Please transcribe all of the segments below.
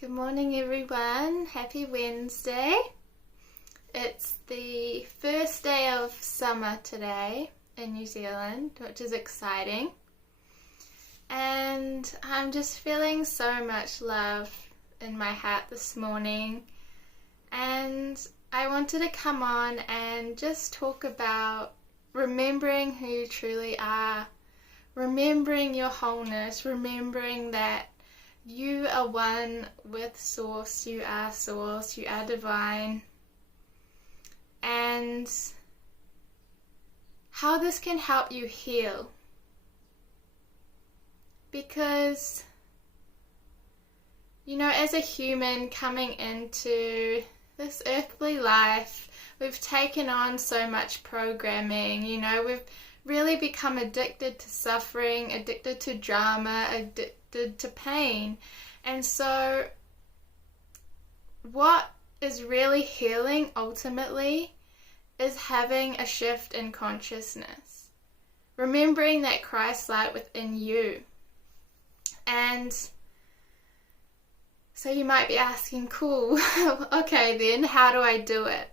Good morning, everyone. Happy Wednesday. It's the first day of summer today in New Zealand, which is exciting. And I'm just feeling so much love in my heart this morning. And I wanted to come on and just talk about remembering who you truly are, remembering your wholeness, remembering that you are one with Source, you are divine, and how this can help you heal. Because, as a human coming into this earthly life, we've taken on so much programming, we've really become addicted to suffering, addicted to drama, addicted to pain. And so what is really healing ultimately is having a shift in consciousness, remembering that Christ light within you. And so you might be asking, cool, okay then, how do I do it?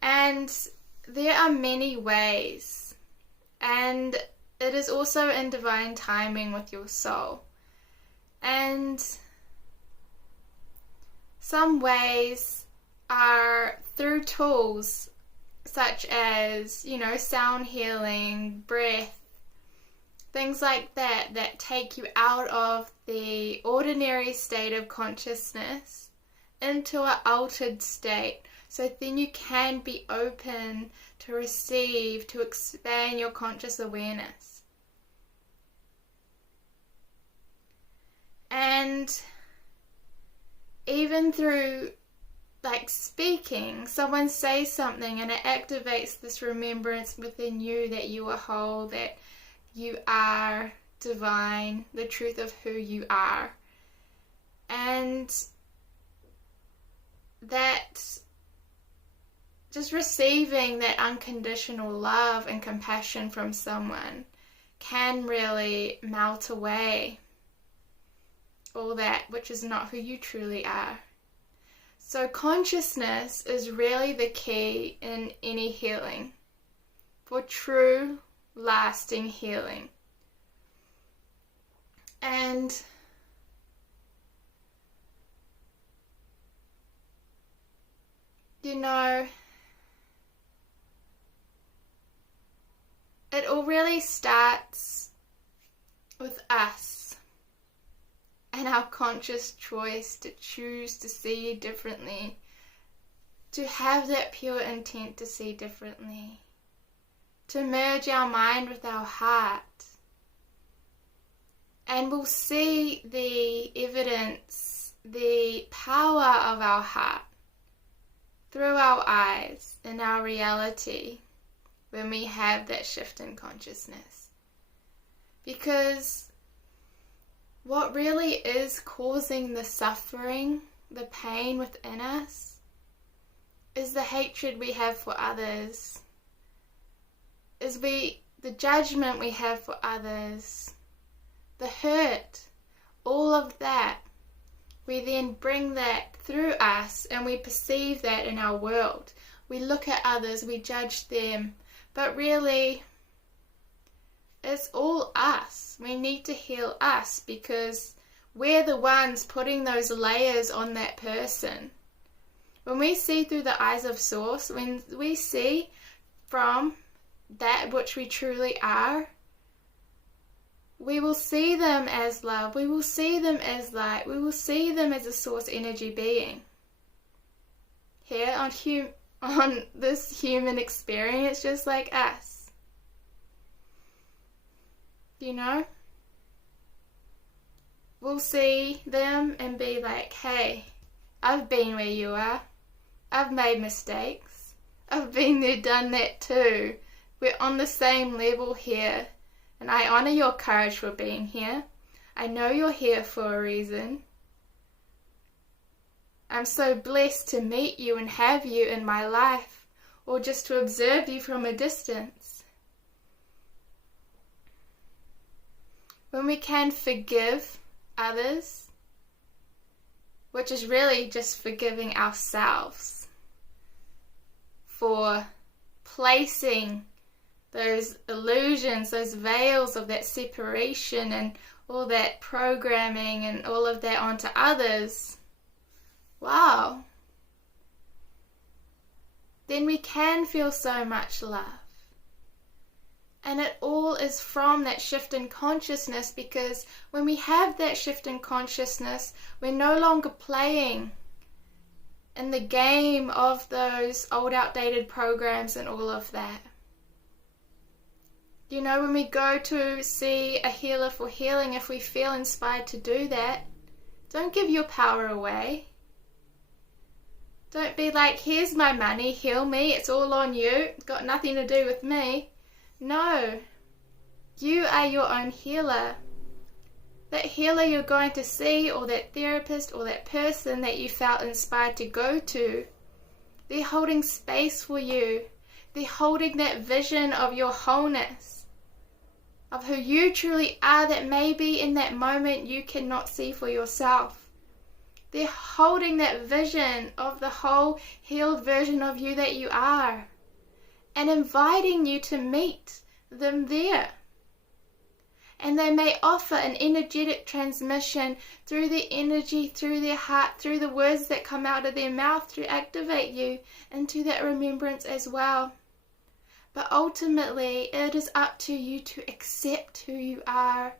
And there are many ways, and it is also in divine timing with your soul. And some ways are through tools such as, sound healing, breath, things like that take you out of the ordinary state of consciousness into an altered state. So then you can be open to receive, to expand your conscious awareness. And even through speaking, someone says something and it activates this remembrance within you that you are whole, that you are divine, the truth of who you are. And that just receiving that unconditional love and compassion from someone can really melt away all that which is not who you truly are. So consciousness is really the key in any healing, for true, lasting healing. And it all really starts with us and our conscious choice to choose to see differently, to have that pure intent to see differently, to merge our mind with our heart. And we'll see the evidence, the power of our heart through our eyes in our reality when we have that shift in consciousness. Because what really is causing the suffering, the pain within us, is the hatred we have for others, is the judgment we have for others, the hurt, all of that. We then bring that through us and we perceive that in our world. We look at others, we judge them, but really it's all us. We need to heal us because we're the ones putting those layers on that person. When we see through the eyes of Source, when we see from that which we truly are, we will see them as love, we will see them as light, we will see them as a Source energy being. Here on this human experience, just like us. We'll see them and be like, hey, I've been where you are. I've made mistakes. I've been there, done that too. We're on the same level here. And I honor your courage for being here. I know you're here for a reason. I'm so blessed to meet you and have you in my life, or just to observe you from a distance. When we can forgive others, which is really just forgiving ourselves for placing those illusions, those veils of that separation and all that programming and all of that onto others. Wow. Then we can feel so much love. And it all is from that shift in consciousness, because when we have that shift in consciousness, we're no longer playing in the game of those old outdated programs and all of that. You know, when we go to see a healer for healing, if we feel inspired to do that, don't give your power away. Don't be like, here's my money, heal me, it's all on you, it's got nothing to do with me. No, you are your own healer. That healer you're going to see, or that therapist, or that person that you felt inspired to go to, they're holding space for you. They're holding that vision of your wholeness, of who you truly are, that maybe in that moment you cannot see for yourself. They're holding that vision of the whole healed version of you that you are, and inviting you to meet them there. And they may offer an energetic transmission through the energy, through their heart, through the words that come out of their mouth to activate you into that remembrance as well. But ultimately, it is up to you to accept who you are.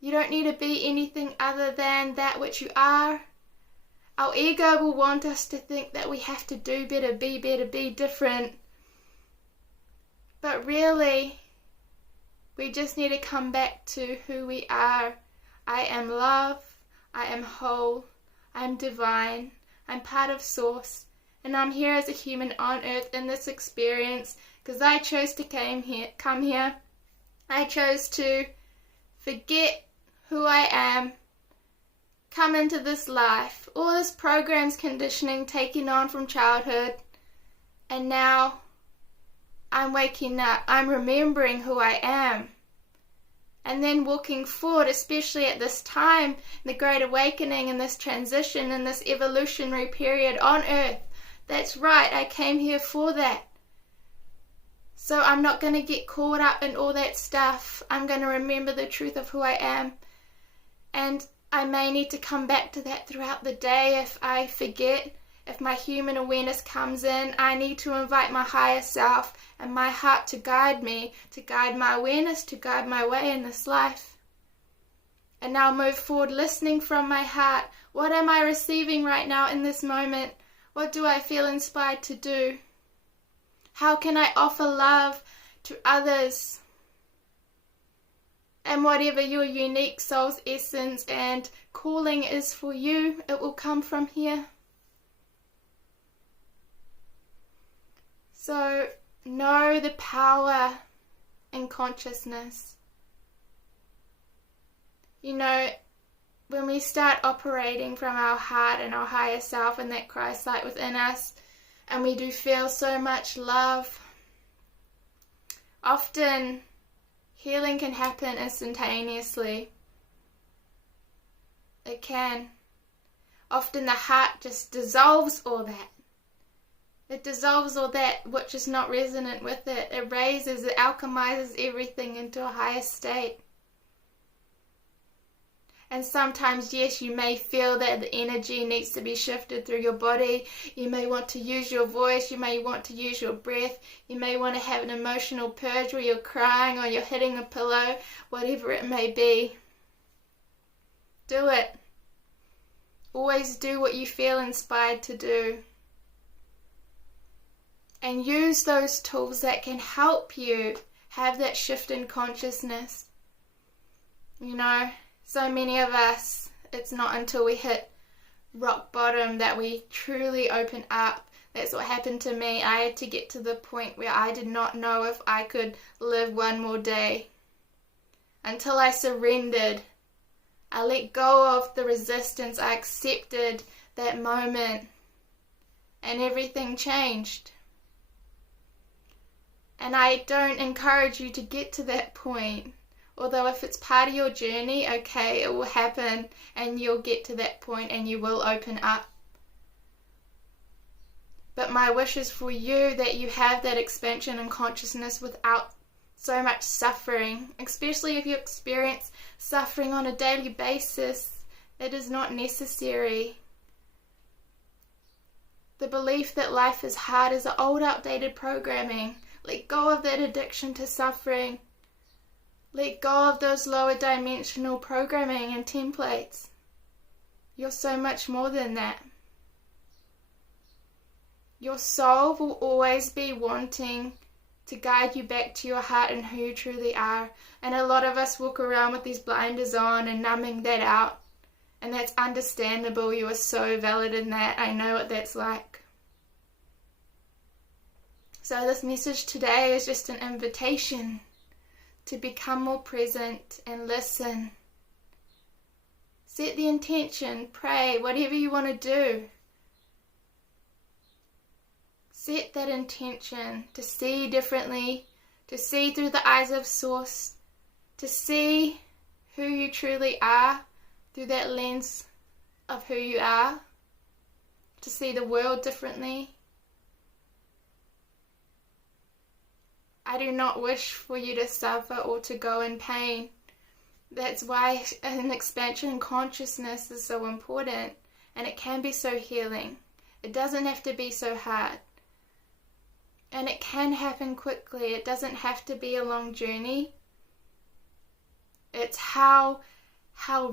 You don't need to be anything other than that which you are. Our ego will want us to think that we have to do better, be different. But really, we just need to come back to who we are. I am love, I am whole, I am divine, I'm part of Source, and I'm here as a human on earth in this experience because I chose to come here. I chose to forget who I am, come into this life, all this programs, conditioning taken on from childhood, and now I'm waking up, I'm remembering who I am. And then walking forward, especially at this time, the Great Awakening and this transition and this evolutionary period on earth. That's right, I came here for that. So I'm not going to get caught up in all that stuff. I'm going to remember the truth of who I am. And I may need to come back to that throughout the day if I forget. If my human awareness comes in, I need to invite my higher self and my heart to guide me, to guide my awareness, to guide my way in this life. And now move forward, listening from my heart. What am I receiving right now in this moment? What do I feel inspired to do? How can I offer love to others? And whatever your unique soul's essence and calling is for you, it will come from here. So know the power in consciousness. You know, when we start operating from our heart and our higher self and that Christ light within us, and we do feel so much love, often healing can happen instantaneously. It can. Often the heart just dissolves all that. It dissolves all that which is not resonant with it. It raises, it alchemizes everything into a higher state. And sometimes, yes, you may feel that the energy needs to be shifted through your body. You may want to use your voice. You may want to use your breath. You may want to have an emotional purge where you're crying or you're hitting a pillow, whatever it may be. Do it. Always do what you feel inspired to do. And use those tools that can help you have that shift in consciousness. You know, so many of us, it's not until we hit rock bottom that we truly open up. That's what happened to me. I had to get to the point where I did not know if I could live one more day. Until I surrendered. I let go of the resistance. I accepted that moment. And everything changed. And I don't encourage you to get to that point Although if it's part of your journey, okay, it will happen and you'll get to that point and you will open up. But my wish is for you that you have that expansion in consciousness without so much suffering, especially if you experience suffering on a daily basis. It is not necessary. The belief that life is hard is old, outdated programming. Let go of that addiction to suffering. Let go of those lower dimensional programming and templates. You're so much more than that. Your soul will always be wanting to guide you back to your heart and who you truly are. And a lot of us walk around with these blinders on and numbing that out. And that's understandable. You are so valid in that. I know what that's like. So this message today is just an invitation to become more present and listen. Set the intention, pray, whatever you want to do. Set that intention to see differently, to see through the eyes of Source, to see who you truly are through that lens of who you are, to see the world differently. I do not wish for you to suffer or to go in pain. That's why an expansion in consciousness is so important, and it can be so healing. It doesn't have to be so hard. And it can happen quickly. It doesn't have to be a long journey. It's how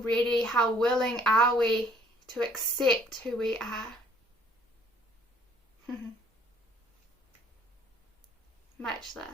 ready, how willing are we to accept who we are. Much love.